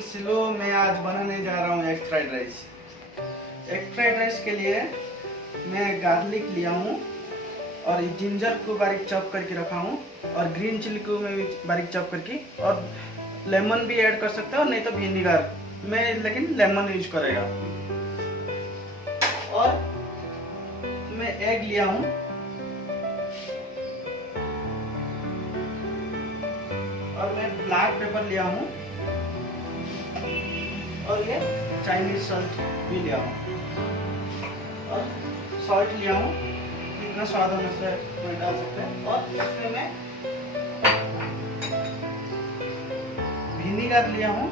सिलो मैं आज बनाने जा रहा हूँ egg fried rice. Egg fried rice के लिए मैं गार्लिक लिया हूँ और जिंजर को बारीक चॉप करके रखा हूँ और ग्रीन चिली को मैं भी बारीक चॉप करके, और लेमन भी ऐड कर सकता हूँ, नहीं तो विनीगर मैं, लेकिन लेमन यूज करेगा। और मैं एग लिया हूँ और मैं ब्लैक पेपर लिया हूँ और ये चाइनीज सॉल्ट भी लिया हूँ और सॉल्ट लिया हूँ, जितना स्वाद अनुसार मैं डाल सकते हैं। और इसमें मैं विनीगर लिया हूँ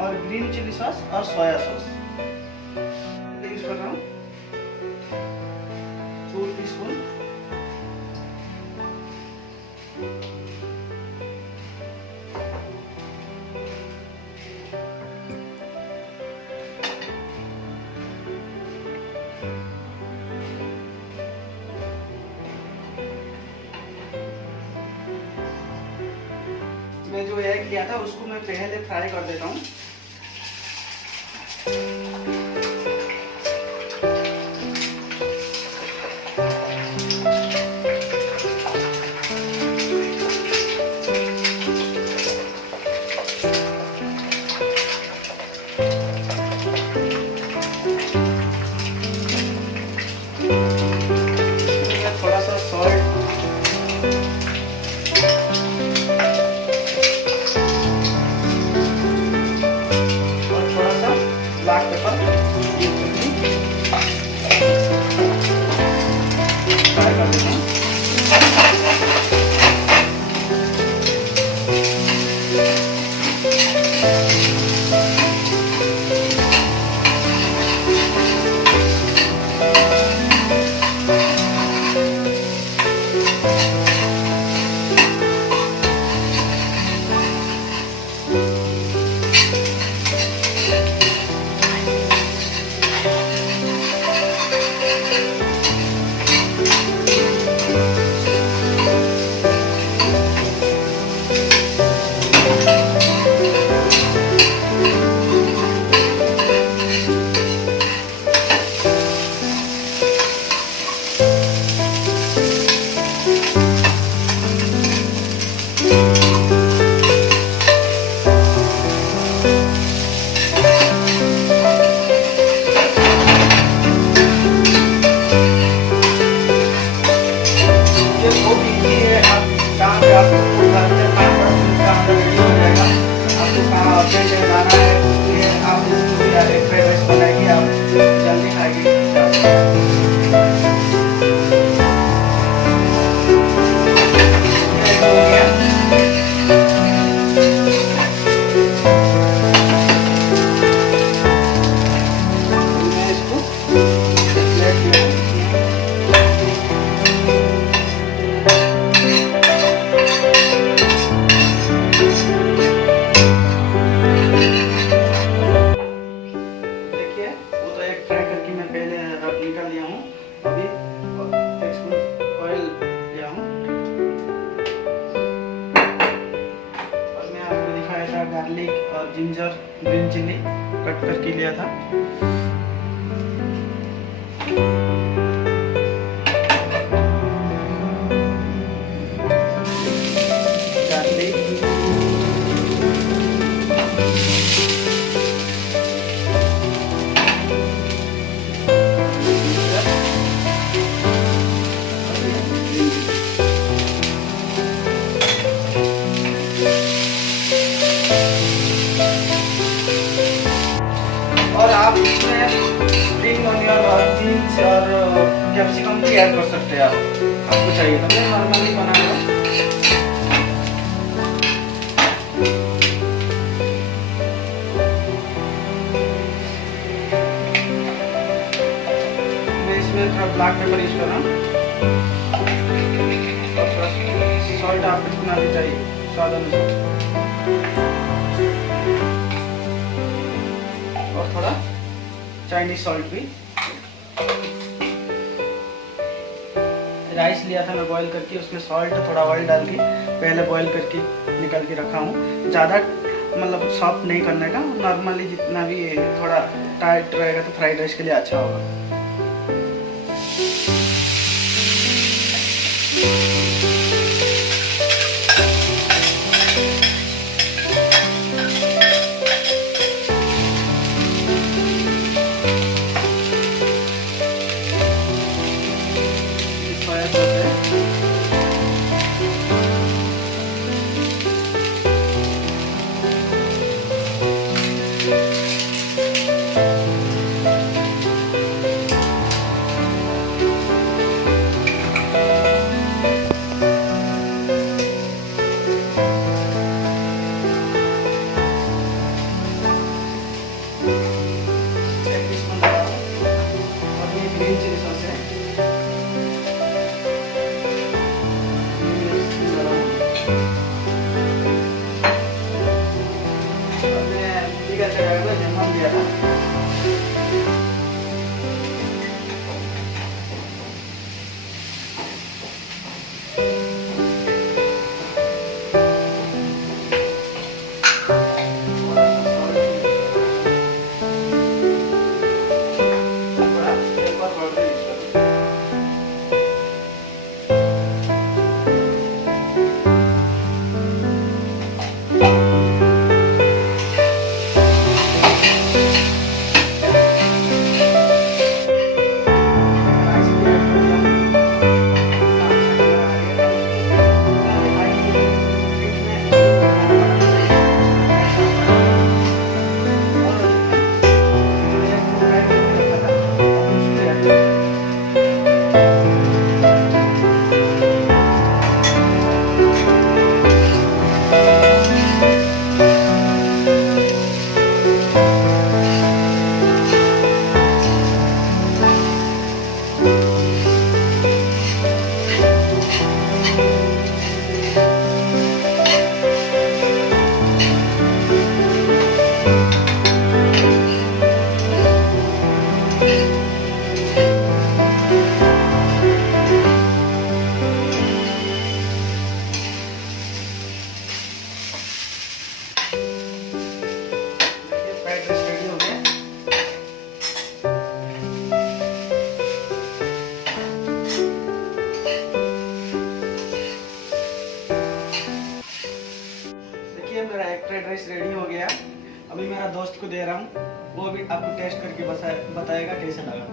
और ग्रीन चिली सॉस और सोया सॉस यूज कर रहा हूँ 2 टीस्पून। मैं जो एग लिया था उसको मैं पहले फ्राई कर देता हूँ। थोड़ा सा सॉल्ट ब्लैक पेपर फ्राई कर देते हैं। गार्लिक और जिंजर ग्रीन चिली कट करके लिया था। गार्लिक और आप इसमें स्प्रिंग ऑनियन और बीन्स और कैप्सिकम भी ऐड कर सकते हैं आपको चाहिए तो। मैं नॉर्मली बना रहा हूँ। मैं इसमें थोड़ा ब्लैक पेपर यूज कर रहा हूँ और थोड़ा सॉल्ट आपको जितना भी चाहिए स्वाद अनुसार, और थोड़ा चाइनीज सॉल्ट भी। राइस लिया था मैं बॉईल करके, उसमें सॉल्ट थोड़ा ऑयल डाल के पहले बॉईल करके निकाल के रखा हूँ। ज़्यादा मतलब सॉफ्ट नहीं करने का, नॉर्मली जितना भी थोड़ा टाइट रहेगा तो फ्राइड राइस के लिए अच्छा होगा। मेरा एग फ्राइड राइस रेडी हो गया। अभी मेरा दोस्त को दे रहा हूँ, वो भी आपको टेस्ट करके बताएगा कैसा लगा।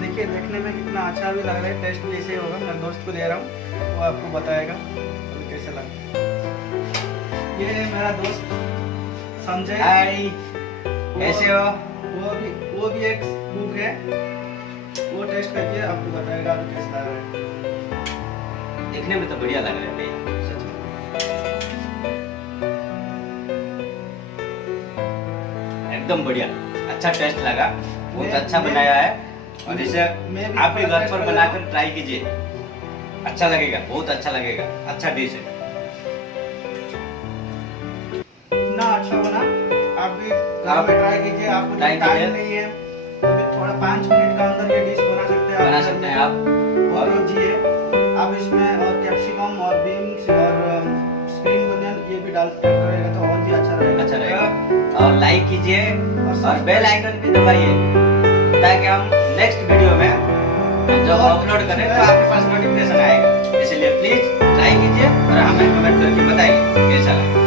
देखिए देखने में कितना अच्छा भी लग रहा है, टेस्ट भी ऐसे होगा। मेरे दोस्त को दे रहा हूँ, वो आपको बताएगा तो कैसा लगा। ये मेरा दोस्त संजय। हाय, कैसे हो? वो भी एक कुक है, वो टेस्ट करके आपको बताएगा तो कैसा लग रहा है। देखने में तो बढ़िया लग रहा है भैया, सच में एकदम बढ़िया, अच्छा टेस्ट लगा, बहुत अच्छा बनाया है। और इसे आप भी घर पर बनाकर ट्राई कीजिए, अच्छा लगेगा, बहुत अच्छा लगेगा, अच्छा डिश है। इतना अच्छा बना, आप भी घर में ट्राई कीजिए। आपको टाइम नहीं है तो भी थोड़ा 5 मिनट के अंदर ये डिश बना सकते हैं आप। और इजी है, आप इसमें और कैप्सिकम और बीन्स और स्प्रिंग अनियन ये भी डाल करेगा तो और भी अच्छा रहेगा। और लाइक कीजिए और बेल आइकन भी दबाइए ताकि हम नेक्स्ट वीडियो में जब अपलोड करें तो आपके पास नोटिफिकेशन आएगा। इसलिए प्लीज ट्राई कीजिए और हमें कमेंट करके बताइए कैसा लगा।